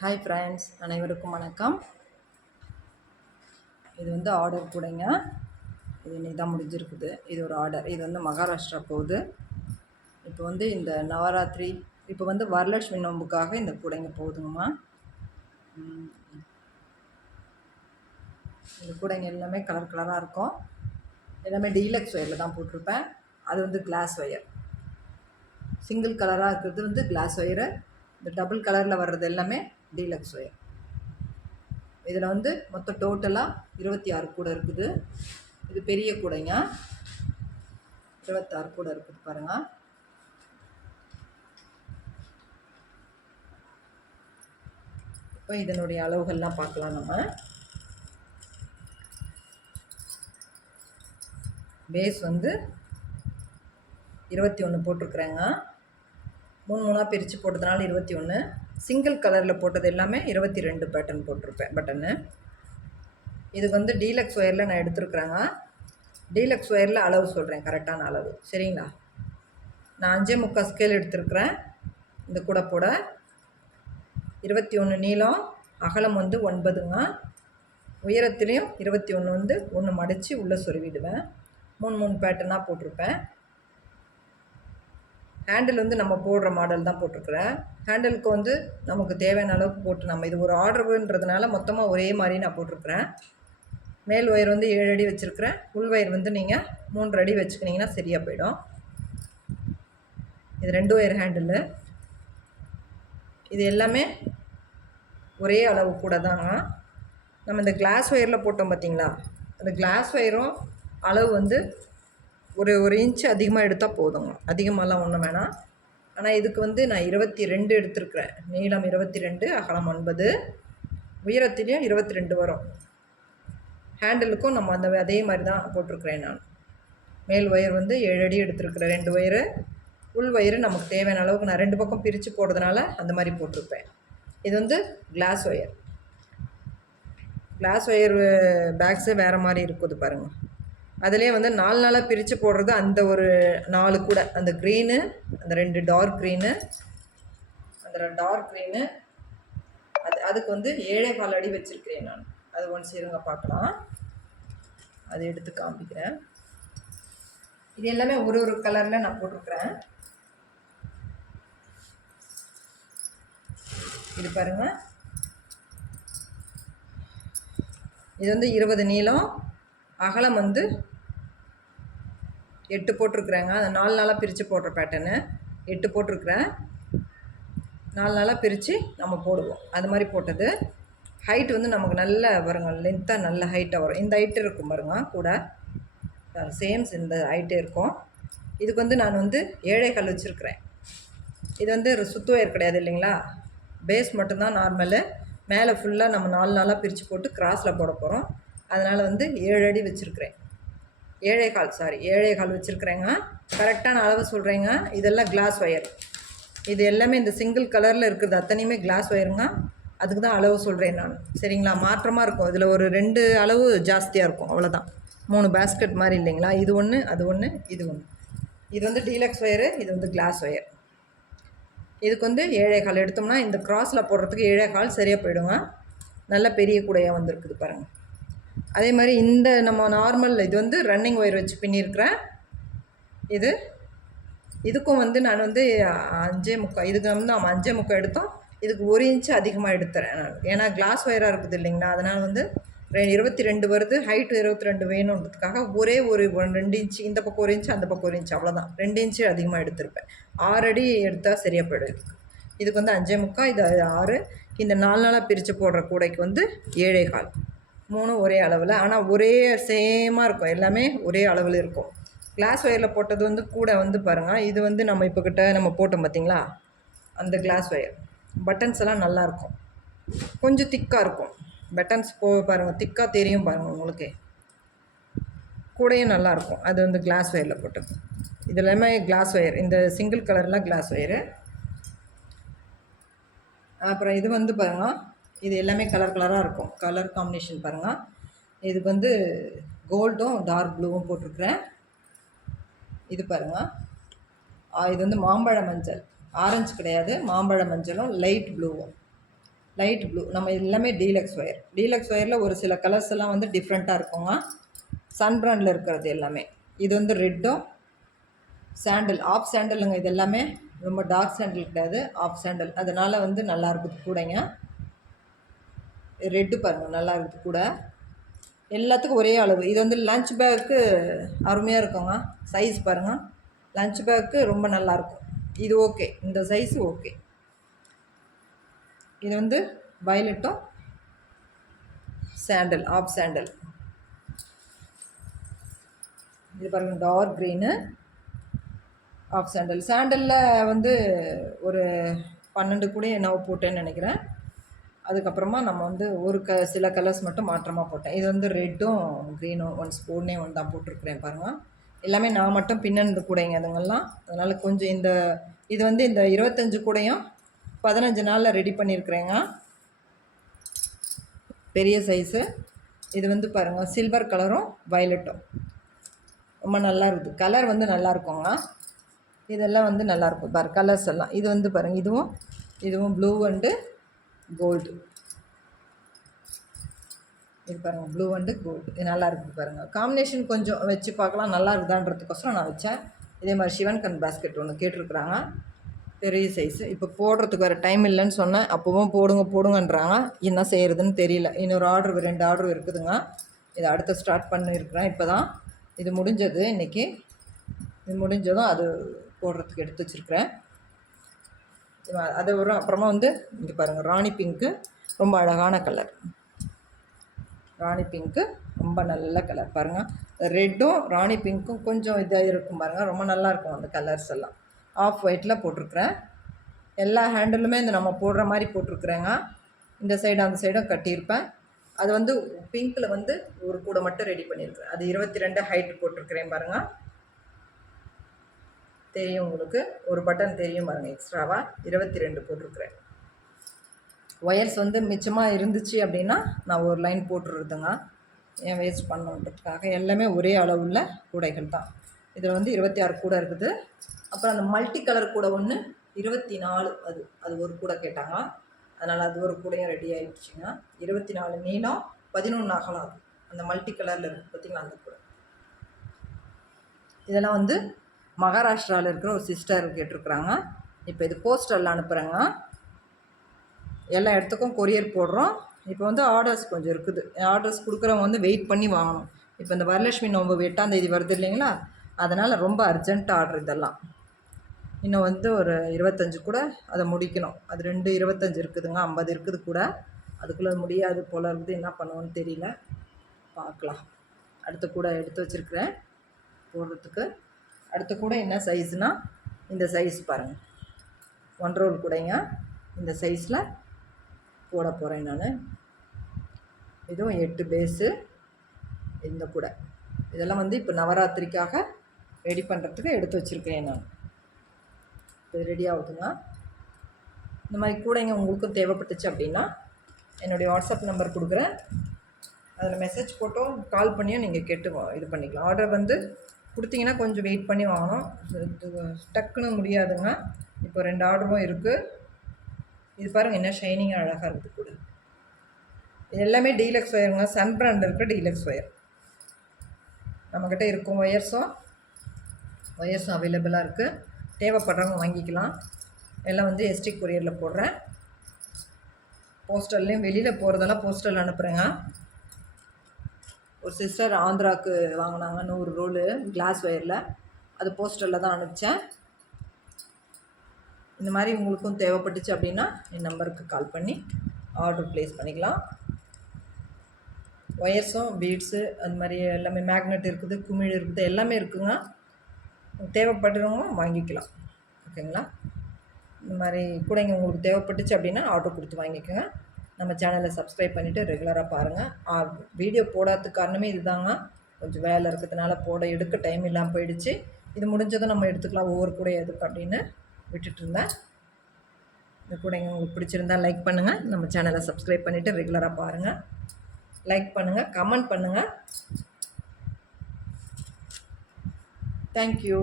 Hi friends அனைவருக்கும் வணக்கம். இது வந்து ஆர்டர் கூடங்க இது இன்னைக்கு தான் முடிஞ்சிருக்குது. இது ஒரு ஆர்டர் இது வந்து மகாராஷ்டிரா போகுது. இப்போ வந்து இந்த நவராத்திரி இப்போ வந்து வரலட்சுமி நோம்புக்காக இந்த கூடைங்க போகுதுங்கம்மா. இந்த கூடைங்க எல்லாமே கலர் கலராக இருக்கும். எல்லாமே டீலக்ஸ் ஒயரில் தான் போட்டிருப்பேன். அது வந்து கிளாஸ் ஒயர் சிங்கிள் கலராக இருக்கிறது வந்து கிளாஸ் ஒயரு இந்த டபுள் கலரில் வர்றது எல்லாமே டீலக்ஸ் ஒயர் இதில் வந்து மொத்தம் டோட்டலாக இருபத்தி ஆறு கூடை இருக்குது. இது பெரிய கூடைங்க. இருபத்தாறு கூடை இருக்குது பாருங்கள் இப்போ இதனுடைய அளவுகள்லாம் பார்க்கலாம் நம்ம. பேஸ் வந்து இருபத்தி ஒன்று போட்டிருக்குறேங்க. மூணு மூணாக பிரித்து போட்டதுனால இருபத்தி ஒன்று சிங்கிள் கலரில் போட்டது எல்லாமே இருபத்தி ரெண்டு பேட்டர்ன் போட்டிருப்பேன். பட்டனு இதுக்கு வந்து டீலக்ஸ் ஒயரில் நான் எடுத்துருக்குறேங்க டீலக்ஸ் ஒயரில் அளவு சொல்கிறேன் கரெக்டான அளவு. சரிங்களா? நான் அஞ்சே முக்கால் ஸ்கேல் எடுத்துருக்குறேன். இந்த கூட போட. இருபத்தி ஒன்று நீளம் அகலம் வந்து ஒன்பதுங்க. உயரத்துலேயும் இருபத்தி ஒன்று வந்து ஒன்று மடித்து உள்ளே சொருவிடுவேன். மூணு மூணு பேட்டர்னாக போட்டிருப்பேன். ஹேண்டில் வந்து நம்ம போடுற மாடல் தான் போட்டிருக்கிறேன். ஹேண்டிலுக்கு வந்து நமக்கு தேவையான அளவுக்கு போட்டு நம்ம இது ஒரு ஆர்டருன்றதுனால மொத்தமாக ஒரே மாதிரி நான் போட்டிருக்கிறேன். மேல் ஒயர் வந்து ஏழு அடி வச்சுருக்கிறேன். உள் ஒயர் வந்து நீங்கள் மூன்று அடி வச்சுக்கினீங்கன்னா சரியாக போயிடும். இது ரெண்டு ஒயர் ஹேண்டிலு இது எல்லாமே ஒரே அளவு கூட தாங்க நம்ம இந்த கிளாஸ் ஒயரில் போட்டோம் பார்த்தீங்களா அந்த கிளாஸ் ஒயரும் அளவு வந்து ஒரு ஒரு இன்ச் அதிகமாக எடுத்தால் போதுங்க. அதிகமாகலாம் ஒன்றும் வேணாம். ஆனால் இதுக்கு வந்து நான் இருபத்தி ரெண்டு எடுத்திருக்கிறேன். நீளம் இருபத்தி ரெண்டு அகலம் ஒன்பது உயரத்துலேயும் இருபத்தி ரெண்டு வரும். ஹேண்டிலுக்கும் நம்ம அந்த அதே மாதிரி தான் போட்டிருக்கிறேன் நான். மேல் ஒயர் வந்து ஏழு அடி எடுத்திருக்கிறேன். ரெண்டு ஒயரு உள் ஒயரு நமக்கு தேவையான அளவுக்கு நான் ரெண்டு பக்கம் பிரித்து போடுறதுனால அந்த மாதிரி போட்டிருப்பேன். இது வந்து கிளாஸ் ஒயர் கிளாஸ் ஒயர் பேக்ஸே வேறு மாதிரி இருக்குது பாருங்கள் அதிலே வந்து நாலு நாளாக பிரித்து போடுறது அந்த ஒரு நாலு கூட. அந்த க்ரீனு அந்த ரெண்டு டார்க் க்ரீனு அந்த டார்க் க்ரீனு அது அதுக்கு வந்து ஏழே கால் அடி வச்சுருக்கிறேன் நான். அது ஒன்ஸ் இருங்க பார்க்கலாம். அது எடுத்து காமிக்கிறேன். இது எல்லாமே ஒரு ஒரு கலரில் நான் போட்டிருக்கிறேன். இது பாருங்கள் இது வந்து இருபது நீளம். அகலம் வந்து எட்டு போட்டிருக்குறேங்க. அது நாலு நாளாக பிரித்து போடுற பேட்டர்னு எட்டு போட்டிருக்குறேன். நாலு நாளாக பிரித்து நம்ம போடுவோம். அது மாதிரி போட்டது. ஹைட் வந்து நமக்கு நல்ல வருங்க லென்த்தாக நல்ல ஹைட்டாக வரும். இந்த ஹைட்டு இருக்கும் பாருங்க கூட. சேம்ஸ் இந்த ஹைட்டே இருக்கும். இதுக்கு வந்து நான் வந்து ஏழைகள் வச்சுருக்கிறேன். இது வந்து ஒரு சுத்து கிடையாது இல்லைங்களா? பேஸ் மட்டும்தான் நார்மலு மேலே ஃபுல்லாக நம்ம நாலு நாளாக பிரித்து போட்டு கிராஸில் போட போகிறோம் அதனால் வந்து ஏழு அடி வச்சுருக்கிறேன். ஏழே கால் சாரி ஏழே கால் வச்சுருக்குறேங்க. கரெக்டான அளவு சொல்கிறேங்க இதெல்லாம் கிளாஸ் ஒயர் இது எல்லாமே இந்த சிங்கிள் கலரில் இருக்குது அத்தனையுமே கிளாஸ் ஒயருங்க அதுக்கு தான் அளவு சொல்கிறேன் நான். சரிங்களா? மாற்றமாக இருக்கும். இதில் ஒரு ரெண்டு அளவு ஜாஸ்தியாக இருக்கும். அவ்வளோதான் மூணு பேஸ்கெட் மாதிரி இல்லைங்களா? இது ஒன்று அது ஒன்று இது ஒன்று இது வந்து டீலக்ஸ் ஒயரு இது வந்து கிளாஸ் ஒயர் இதுக்கு வந்து ஏழே கால் எடுத்தோம்னா இந்த க்ராஸில் போடுறதுக்கு ஏழே கால் சரியாக போயிடுங்க. நல்ல பெரிய கூடையாக வந்திருக்குது பாருங்கள் அதே மாதிரி இந்த நம்ம நார்மல் இது வந்து ரன்னிங் ஒயர் வச்சு பின்னியிருக்கிறேன் இது இதுக்கும் வந்து நான் வந்து அஞ்சே முக்கால் இதுக்கு வந்து நம்ம அஞ்சே முக்கால் எடுத்தோம். இதுக்கு ஒரு இன்ச்சு அதிகமாக எடுத்துறேன் நான். ஏன்னா கிளாஸ் ஒயராக இருக்குது இல்லைங்களா? அதனால் வந்து ரெ- இருபத்தி ரெண்டு வருது ஹைட்டு இருபத்தி ரெண்டு வேணுன்றதுக்காக ஒரே ஒரு ரெண்டு இன்ச்சு இந்த பக்கம் ஒரு இன்ச்சு அந்த பக்கம் ஒரு இன்ச்சு அவ்வளோதான் ரெண்டு இன்ச்சு அதிகமாக எடுத்திருப்பேன். ஆறு அடி எடுத்தால் சரியாக போயிடும் இதுக்கு. இதுக்கு வந்து அஞ்சே முக்கால் இது ஆறு. இந்த நாலு நாளாக பிரித்து போடுற கூடைக்கு வந்து ஏழே கால். மூணும் ஒரே அளவில். ஆனால் ஒரே சேமாக இருக்கும். எல்லாமே ஒரே அளவில் இருக்கும். கிளாஸ் ஒயரில் போட்டது வந்து கூட வந்து பாருங்கள் இது வந்து நம்ம இப்போ கிட்ட நம்ம போட்டோம் பார்த்தீங்களா அந்த கிளாஸ் ஒயர் பட்டன்ஸ் எல்லாம் நல்லாயிருக்கும் கொஞ்சம் திக்காக இருக்கும். பட்டன்ஸ் போ பாருங்கள் திக்காக தெரியும் பாருங்கள் உங்களுக்கு. கூடையும் நல்லாயிருக்கும் அது வந்து கிளாஸ் ஒயரில் போட்டது. இது எல்லாமே கிளாஸ் ஒயர் இந்த சிங்கிள் கலர்லாம் கிளாஸ் ஒயரு அப்புறம் இது வந்து பாருங்கள் இது எல்லாமே கலர் கலராக இருக்கும். கலர் காம்பினேஷன் பாருங்கள் இதுக்கு வந்து கோல்டும் டார்க் ப்ளூவும் போட்டிருக்கிறேன். இது பாருங்கள் இது வந்து மாம்பழ மஞ்சள். ஆரஞ்சு கிடையாது. மாம்பழ மஞ்சளும் லைட் ப்ளூவும் லைட் ப்ளூ நம்ம எல்லாமே டீலக்ஸ் ஒயர் டீலக்ஸ் ஒயரில் ஒரு சில கலர்ஸ் எல்லாம் வந்து டிஃப்ரெண்ட்டாக இருக்குங்க. சன் பிராண்டில் இருக்கிறது எல்லாமே. இது வந்து ரெட்டும் சாண்டில் ஆஃப் சாண்டலுங்க இது எல்லாமே ரொம்ப டார்க் சாண்டில் கிடையாது. ஆஃப் சாண்டல் அதனால் வந்து நல்லா இருக்குது கூடங்க. ரெட்டு பாருங்கள் நல்லா இருக்குது கூட. எல்லாத்துக்கும் ஒரே அளவு. இது வந்து லஞ்ச் பேக்கு அருமையாக இருக்குங்க. சைஸ் பாருங்கள் லஞ்ச் பேக்கு ரொம்ப நல்லாயிருக்கும் இது ஓகே இந்த சைஸு ஓகே இது வந்து வயலட்டும் சாண்டல் ஆஃப் சாண்டல் இது பாருங்கள் டார்க் க்ரீனு ஆஃப் சாண்டல் சாண்டலில் வந்து ஒரு பன்னெண்டு கூட என்னவோ போட்டேன்னு நினைக்கிறேன். அதுக்கப்புறமா நம்ம வந்து ஒரு க சில கலர்ஸ் மட்டும் மாற்றமாக போட்டேன். இது வந்து ரெட்டும் க்ரீனும் ஒன் ஸ்பூனே ஒன் தான் போட்டிருக்கிறேன் பாருங்கள் எல்லாமே நான் மட்டும் பின்னந்து கூடைங்க அதுங்கெல்லாம். அதனால் கொஞ்சம் இந்த இது வந்து இந்த இருபத்தஞ்சு கூடையும் பதினஞ்சு நாளில் ரெடி பண்ணியிருக்கிறேங்க பெரிய சைஸு இது வந்து பாருங்கள் சில்வர் கலரும் வயலட்டும் ரொம்ப நல்லா இருக்குது. கலர் வந்து நல்லா இருக்குங்க. இதெல்லாம் வந்து நல்லாயிருக்கும் பாரு கலர்ஸ் எல்லாம். இது வந்து பாருங்கள் இதுவும் இதுவும் ப்ளூ அண்டு கோல்டு இது பாருங்கள் ப்ளூ அண்டு கோல்டு இது நல்லா இருக்குது பாருங்கள் காம்பினேஷன் கொஞ்சம் வச்சு பார்க்கலாம் நல்லா இருக்குதான்றதுக்கோசரம் நான் வச்சேன். இதே மாதிரி சிவன் கண் பேஸ்கெட் ஒன்று கேட்டிருக்குறாங்க. பெரிய சைஸு இப்போ போடுறதுக்கு வேறு டைம் இல்லைன்னு சொன்னேன். அப்போவும் போடுங்க போடுங்கன்றாங்க. என்ன செய்கிறதுன்னு தெரியல. இன்னொரு ஆர்டர் ரெண்டு ஆர்டர் இருக்குதுங்க. இதை அடுத்து ஸ்டார்ட் பண்ணியிருக்கிறேன் இப்போ தான் இது முடிஞ்சது இன்றைக்கி இது முடிஞ்சதும் அது போடுறதுக்கு எடுத்து வச்சுருக்கிறேன். அது ஒரு அப்புறமா வந்து இங்கே பாருங்கள் ராணி பிங்க்கு ரொம்ப அழகான கலர் ராணி பிங்க்கு ரொம்ப நல்ல கலர் பாருங்கள் ரெட்டும் ராணி பிங்க்கும் கொஞ்சம் இதாக இருக்கும் பாருங்கள் ரொம்ப நல்லா இருக்கும் அந்த கலர்ஸ் எல்லாம். ஆஃப் ஒயிட்டில் போட்டிருக்குறேன். எல்லா ஹேண்டிலுமே இந்த நம்ம போடுற மாதிரி போட்டிருக்குறேங்க. இந்த சைடு அந்த சைடும் கட்டியிருப்பேன். அது வந்து பிங்க்கில் வந்து ஒரு கூடை மட்டும் ரெடி பண்ணியிருக்கிறேன். அது இருபத்தி ரெண்டு ஹைட் போட்டிருக்கிறேன் பாருங்கள் தெரியும் உங்களுக்கு ஒரு பட்டன் தெரியும் பாருங்கள் எக்ஸ்ட்ராவாக இருபத்தி ரெண்டு போட்டிருக்குறேன். ஒயர்ஸ் வந்து மிச்சமாக இருந்துச்சு அப்படின்னா நான் ஒரு லைன் போட்டுருதுங்க ஏன் வேஸ்ட் பண்ணுன்றதுக்காக எல்லாமே ஒரே அளவுள்ள கூடைகள் தான். இதில் வந்து இருபத்தி ஆறு கூடை இருக்குது. அப்புறம் அந்த மல்டி கலர் கூடை ஒன்று இருபத்தி நாலு அது அது ஒரு கூடை கேட்டாங்க. அதனால் அது ஒரு கூடையும் ரெடி ஆகிடுச்சிங்க இருபத்தி நாலு நீளம் பதினொன்று அகலம் அது. அந்த மல்டி கலரில் இருக்குது பார்த்திங்களா அந்த கூடை. இதெல்லாம் வந்து மகாராஷ்டிராவில் இருக்கிற ஒரு சிஸ்டர் கேட்டிருக்குறாங்க. இப்போ இது போஸ்டரில் அனுப்புகிறேங்க எல்லா இடத்துக்கும் கொரியர் போடுறோம். இப்போ வந்து ஆர்டர்ஸ் கொஞ்சம் இருக்குது. ஆர்டர்ஸ் கொடுக்குறவங்க வந்து வெயிட் பண்ணி வாங்கணும். இப்போ இந்த வரலட்சுமி நோம்பு எட்டாம் தேதி வருது இல்லைங்களா? அதனால் ரொம்ப அர்ஜென்ட் ஆர்டர் இதெல்லாம். இன்னும் வந்து ஒரு இருபத்தஞ்சு கூட அதை முடிக்கணும். அது ரெண்டு இருபத்தஞ்சு இருக்குதுங்க ஐம்பது இருக்குது கூட. அதுக்குள்ளே முடியாது போல் இருக்குது. என்ன பண்ணுவோன்னு தெரியல. பார்க்கலாம். அடுத்து கூட எடுத்து வச்சுருக்கிறேன். போடுறதுக்கு. அடுத்த கூட என்ன சைஸ்னால் இந்த சைஸ் பாருங்கள் ஒன் ரோல் கூடைங்க. இந்த சைஸில் போட போகிறேன் நான். இதுவும் எட்டு பேஸு இந்த கூட. இதெல்லாம் வந்து இப்போ நவராத்திரிக்காக ரெடி பண்ணுறதுக்கு எடுத்து வச்சுருக்கிறேன் நான். இது ரெடி ஆகுதுங்க இந்த மாதிரி கூடைங்க உங்களுக்கும் தேவைப்பட்டுச்சு அப்படின்னா என்னுடைய வாட்ஸ்அப் நம்பர் கொடுக்குறேன். அதில் மெசேஜ் போட்டோ கால் பண்ணியும் நீங்கள் கேட்டு இது பண்ணிக்கலாம். ஆர்டர் வந்து கொடுத்தீங்கன்னா கொஞ்சம் வெயிட் பண்ணி வாங்கணும். டக்குன்னு முடியாதுங்க இப்போ ரெண்டு ஆர்டரும் இருக்குது இது பாருங்கள் என்ன ஷைனிங்காக அழகாக இருக்குது கூட. இது எல்லாமே டீலக்ஸ் ஒயருங்க சன் பிராண்ட் இருக்க டீலக்ஸ் ஒயர் நம்மக்கிட்ட இருக்கும் ஒயர்ஸும் ஒயர்ஸும் அவைலபிளாக இருக்குது தேவைப்படுறவங்க வாங்கிக்கலாம். எல்லாம் வந்து எஸ்டி கொரியரில் போடுறேன். போஸ்டல்லையும் வெளியில் போகிறதெல்லாம் போஸ்டல் அனுப்புகிறேங்க ஒரு சிஸ்டர் ஆந்திராவுக்கு வாங்கினாங்க நூறு ரோலு கிளாஸ் ஒயரில் அது போஸ்டரில் தான் அனுப்பிச்சேன். இந்த மாதிரி உங்களுக்கும் தேவைப்பட்டுச்சு அப்படின்னா என் நம்பருக்கு கால் பண்ணி ஆர்டர் ப்ளேஸ் பண்ணிக்கலாம். ஒயர்ஸும் பீட்ஸு அந்த மாதிரி எல்லாமே மேக்னெட் இருக்குது குமிழ் இருக்குது எல்லாமே இருக்குங்க. தேவைப்படுறவங்க வாங்கிக்கலாம். ஓகேங்களா இந்த மாதிரி கூடைங்க உங்களுக்கு தேவைப்பட்டுச்சு அப்படின்னா ஆர்டர் கொடுத்து வாங்கிக்கோங்க. நம்ம சேனலை சப்ஸ்கிரைப் பண்ணிவிட்டு ரெகுலராக பாருங்கள் வீடியோ போடாததுக்கு காரணமே இதுதாங்க. கொஞ்சம் வேலை இருக்கிறதுனால போட எடுக்க டைம் இல்லாமல் போயிடுச்சு. இது முடிஞ்சதும் நம்ம எடுத்துக்கலாம் ஒவ்வொரு கூட எதுக்கு அப்படின்னு விட்டுட்டு இருந்தேன். இந்த கூடைங்க உங்களுக்கு பிடிச்சிருந்தா லைக் பண்ணுங்கள் நம்ம சேனலை சப்ஸ்கிரைப் பண்ணிவிட்டு ரெகுலராக பாருங்கள் லைக் பண்ணுங்கள் கமெண்ட் பண்ணுங்கள் தேங்க்யூ